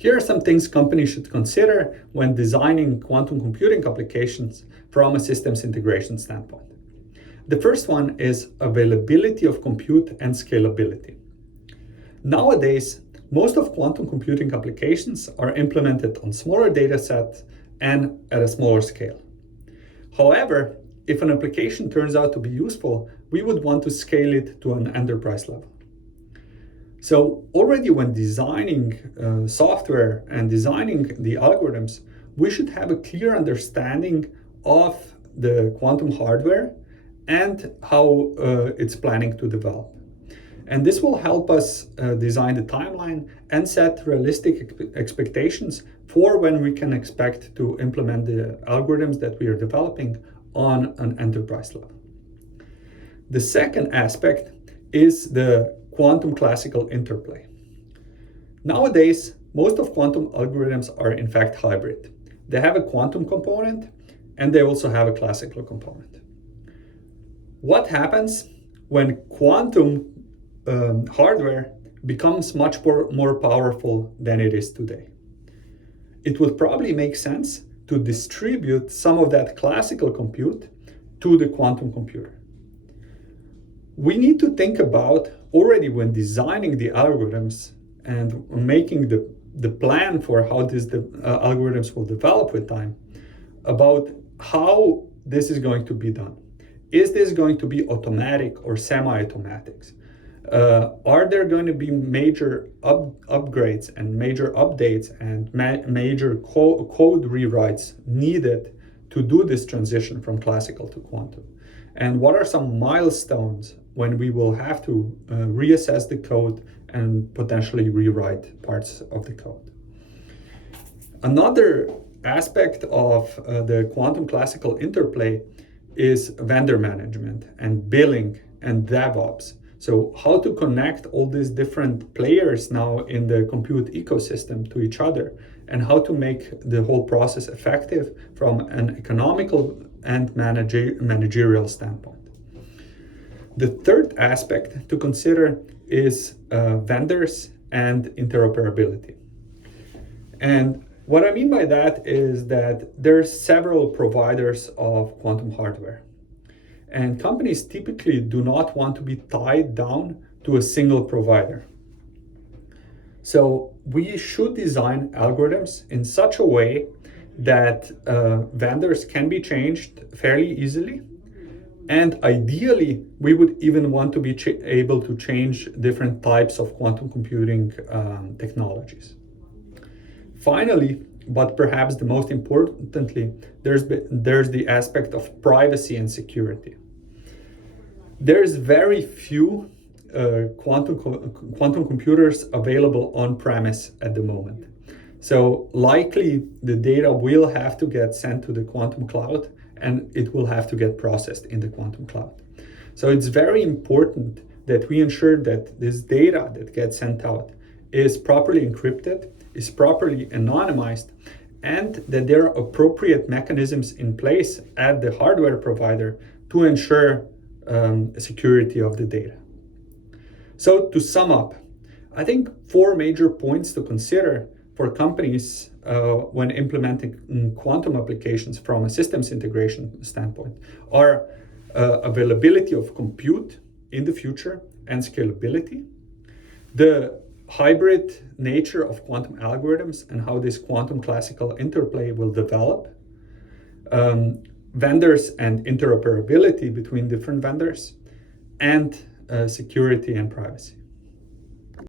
Here are some things companies should consider when designing quantum computing applications from a systems integration standpoint. The first one is availability of compute and scalability. Nowadays, most of quantum computing applications are implemented on smaller data sets and at a smaller scale. However, if an application turns out to be useful, we would want to scale it to an enterprise level. So already when designing software and designing the algorithms, we should have a clear understanding of the quantum hardware and how it's planning to develop. And this will help us design the timeline and set realistic expectations for when we can expect to implement the algorithms that we are developing on an enterprise level. The second aspect is the quantum classical interplay. Nowadays, most of quantum algorithms are in fact hybrid. They have a quantum component and they also have a classical component. What happens when quantum hardware becomes much more powerful than it is today? It would probably make sense to distribute some of that classical compute to the quantum computer. We need to think about already when designing the algorithms and making the plan for how the algorithms will develop with time, about how this is going to be done. Is this going to be automatic or semi-automatic? Are there going to be major upgrades and major updates and major code rewrites needed to do this transition from classical to quantum? And what are some milestones when we will have to reassess the code and potentially rewrite parts of the code? Another aspect of the quantum classical interplay is vendor management and billing and DevOps. So how to connect all these different players now in the compute ecosystem to each other, and how to make the whole process effective from an economical and managerial standpoint. The third aspect to consider is vendors and interoperability. And what I mean by that is that there's several providers of quantum hardware. And companies typically do not want to be tied down to a single provider. So we should design algorithms in such a way that vendors can be changed fairly easily. And ideally, we would even want to be able to change different types of quantum computing technologies. Finally, but perhaps the most importantly, there's the aspect of privacy and security. There's very few quantum computers available on premise at the moment. So likely the data will have to get sent to the quantum cloud, and it will have to get processed in the quantum cloud. So it's very important that we ensure that this data that gets sent out is properly encrypted, is properly anonymized, and that there are appropriate mechanisms in place at the hardware provider to ensure security of the data. So to sum up, I think 4 major points to consider for companies when implementing quantum applications from a systems integration standpoint are availability of compute in the future and scalability, the hybrid nature of quantum algorithms and how this quantum classical interplay will develop, vendors and interoperability between different vendors, and security and privacy.